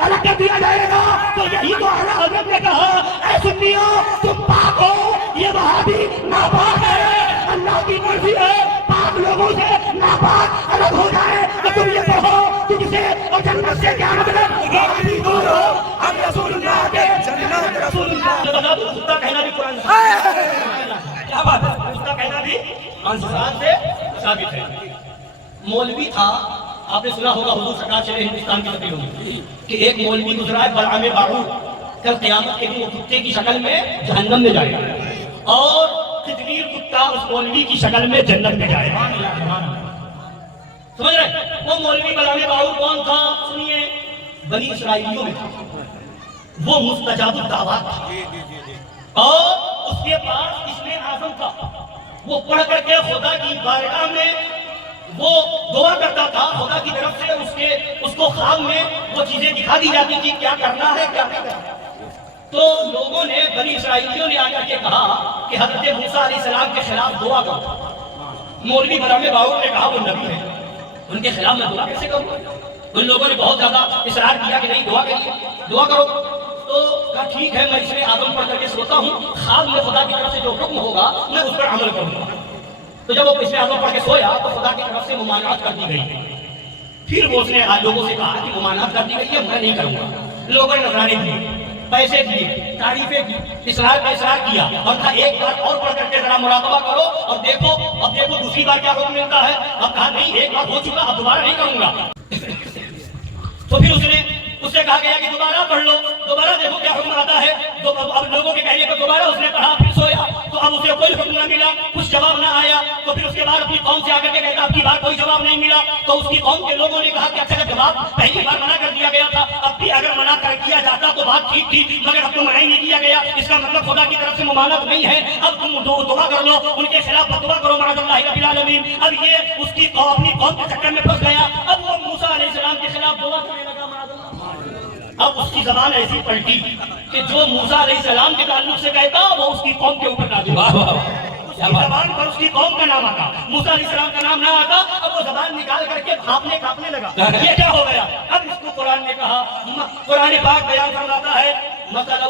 الگ کر دیا جائے گا تو یہی تو اعلیٰ حضرت نے کہا اے سنیوں تم پاک ہو یہ وہابی ناپاک ہے اللہ کی مرضی ہے پاک لوگوں سے ناپاک الگ ہو جائے تو تم یہ کہو تم سے اور جنت سے کیا مطلب وہابی دور ہو ہم رسول اللہ کے جنت رسول اللہ خدا کہنا بھی قرآن کیا بات ہے اس کا کہنا بھی قرآن سے ثابت ہے مولوی تھا آپ نے سنا ہوگا حضور سرکار چلے ہندوستان کی تقریر ہوگی کہ ایک مولوی گزرا ہے بلعام باعور کل قیامت کے دن وہ کتے کی شکل میں جہنم میں جائے گا اور قطمیر کتا اس مولوی کی شکل میں جنت میں جائے گا سمجھ رہے وہ مولوی بلعام باعور کون تھا سنیے بنی اسرائیلیوں میں تھا وہ مستجاب الدعوات تھا اور اس کے پاس اسم اعظم تھا وہ پڑھ کر کے خدا کی بارگاہ میں وہ دعا کرتا تھا خدا کی طرف سے اس کو خواب میں وہ چیزیں دکھا دی جاتی تھی کیا کرنا ہے کیا نہیں کرنا تو لوگوں نے بنی اسرائیلیوں نے آ کر کے کہا کہ حضرت موسیٰ علیہ السلام کے خلاف دعا کرو مولوی بلعام باعور نے کہا وہ نبی ہے ان کے خلاف میں دعا کیسے کروں ان لوگوں نے بہت زیادہ اصرار کیا کہ نہیں دعا کریے دعا کرو تو کہا ٹھیک ہے میں اس میں اعظم پڑھ کر کے سوتا ہوں خواب میں خدا کی طرف سے جو حکم ہوگا میں اس پر عمل کروں گا تو جب وہ اس میں اعظم پڑھ کے سویا تو خدا کی طرف سے ممانعت کر دی گئی پھر وہ اس نے لوگوں سے کہا کہ ممانعت کر دی گئی ہے میں نہیں کروں گا لوگوں نے نذرانے دیے پیسے دیے تعریفیں کی اصرار کا اصرار کیا اور کہا ایک بار اور پڑھ کر کے ذرا مراقبہ کرو اور دیکھو اب دیکھو دوسری بار کیا حکم ملتا ہے اب کہا نہیں ایک بار ہو چکا اب دوبارہ نہیں کروں گا تو پھر اس سے کہا گیا کہ دوبارہ پڑھ لو دوبارہ دیکھو کیا حکم آتا ہے اب لوگوں کے کہنے پر دوبارہ اس نے پڑھا پھر سویا تو اب اسے کوئی حکم نہ ملا کچھ جواب نہ آیا تو پھر اس کے بعد اپنی قوم سے آ کر کے کہتا اب کی بار کوئی جواب نہیں ملا تو اس کی قوم کے لوگوں نے کہا کہ اچھا جواب پہلی بار منع کر دیا گیا تھا اب بھی اگر منع کر دیا جاتا تو بات ٹھیک تھی مگر اب تو منع ہی نہیں کیا گیا اس کا مطلب خدا کی طرف سے ممانعت نہیں ہے اب تم دعا کر لو ان کے خلاف دعا کرو معاذ اللہ رب العالمین اب یہ اس کی قوم اپنی قوم کے چکر میں پھنس گیا اب وہ موسیٰ علیہ السلام کے خلاف دعا کرنے لگا معاذ اللہ اب اس کی زبان ایسی پلٹی کہ جو موسیٰ علیہ السلام کے تعلق سے کہتا وہ اس کی قوم کے اوپر نازل اس کی زبان پر اس کی قوم کا نام آتا موسیٰ علیہ السلام کا نام نہ آتا اب وہ زبان نکال کر کے کاپنے لگا یہ کیا ہو گیا اب اس کو قرآن نے کہا قرآن پاک بیان فرماتا ہے مثلہ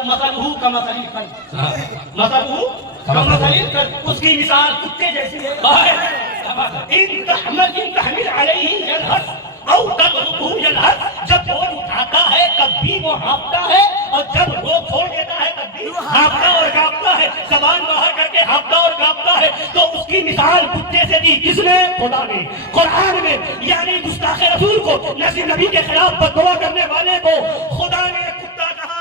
کمثل الکلب اس کی مثال کتے جیسی ہے ان تحمل علیہ یلہث او تترکہ یلہث جب وہ اٹھاتا ہے تب بھی وہ ہانپتا ہے اور جب وہ چھوڑ دیتا ہے تب بھی ہانپتا اور کانپتا ہے زبان باہر کر کے ہانپتا اور کانپتا ہے تو اس کی مثال کتے سے دی کس نے خدا نے قرآن میں یعنی گستاخ رسول کو نبی کے خلاف بددعا کرنے والے کو خدا نے کتا کہا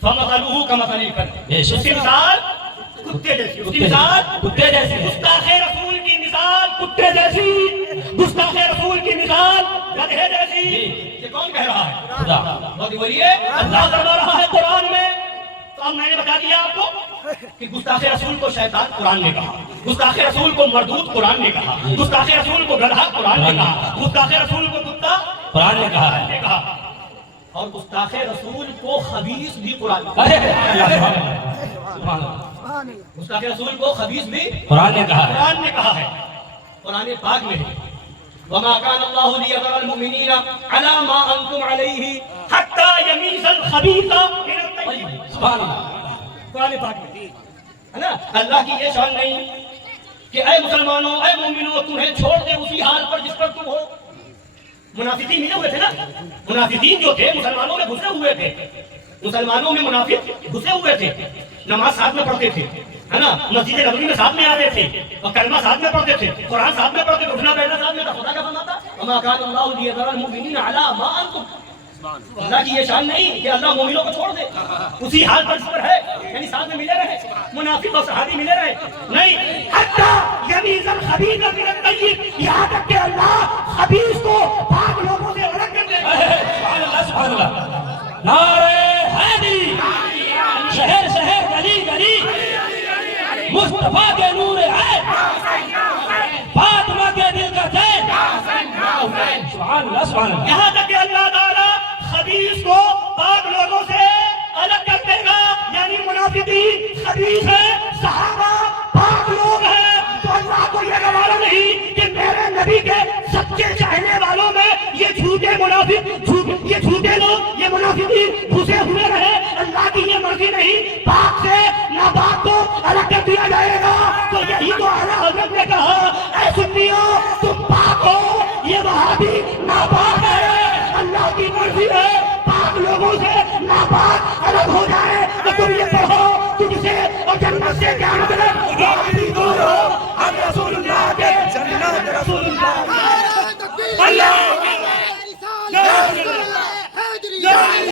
فمثلہ کمثل الکلب اس کی مثال کتے جیسی اس کی مثال کتے جیسی گستاخ رسول کی مثال کتے جیسی گستاخ رسول کی مثال گدھے جیسی یہ کون کہہ رہا ہے خدا بہت بولیے اللہ فرما رہا ہے قرآن میں تو اب میں نے بتا دیا آپ کو کہ گستاخ رسول کو شیطان قرآن نے کہا گستاخ رسول کو مردود قرآن نے کہا گستاخ رسول کو گدھا قرآن نے کہا گستاخ رسول کو کتا قرآن نے کہا اور گستاخ رسول کو خبیث بھی قرآن گستاخ رسول کو خبیث بھی قرآن نے کہا ہے قرآن پاک میں وما كان الله ليذر المؤمنين على ما انتم عليه حتى يميز الخبيث من الطيب سبحان اللہ قرآن پاک میں ہے نا اللہ کی یہ شان نہیں کہ اے مسلمانوں اے مومنوں تمہیں چھوڑ دے اسی حال پر جس پر تم ہو منافقین ملے ہوئے تھے نا منافقین جو تھے مسلمانوں میں گھسے ہوئے تھے مسلمانوں میں منافق گھسے ہوئے تھے نماز ساتھ میں پڑھتے تھے ہے نا مسجد نبوی میں ساتھ میں آتے تھے اور کلمہ ساتھ میں پڑھتے تھے قرآن ساتھ میں پڑھتے تھے اٹھنا بیٹھنا ساتھ میں تھا خدا کا فرماتا وما كان الله ليذر المؤمنين على ما انتم اللہ کی یہ شان نہیں کہ اللہ مومنوں کو چھوڑ دے اسی حال پر اس پر ہے یعنی ساتھ میں ملے رہے منافق اور صحابی ملے رہے نہیں حتی یمیز الخبیث من الطیب یہاں تک کہ اللہ خبیث کو پاک لوگوں سے الگ کر دے سبحان اللہ نعرہ حیدری شہر شہر گلی گلی مصطفیٰ کے نور ہے فاطمہ کے دل کا چین سبحان اللہ یہاں تک کہ اللہ تعالیٰ خبیث کو پاک لوگوں سے الگ کر دے گا یعنی منافقین خبیث ہے صحابہ پاک لوگ ہیں تو اللہ کو یہ گوارا نہیں کہ میرے نبی کے سچے چاہنے والوں میں یہ جھوٹے منافق جھوٹے لوگ یہ منافقین گھسے ہوئے رہے، اللہ کی یہ مرضی نہیں، پاک سے ناپاک کو الگ کر دیا جائے گا۔ تو یہی تو اعلیٰ حضرت نے کہا، اے سنیو تم پاک ہو، یہ وہابی ناپاک ہے، اللہ کی مرضی ہے پاک لوگوں سے ناپاک الگ ہو جائے۔ تو تم یہ پڑھو، تجھ سے اور جنت سے کیا مطلب؟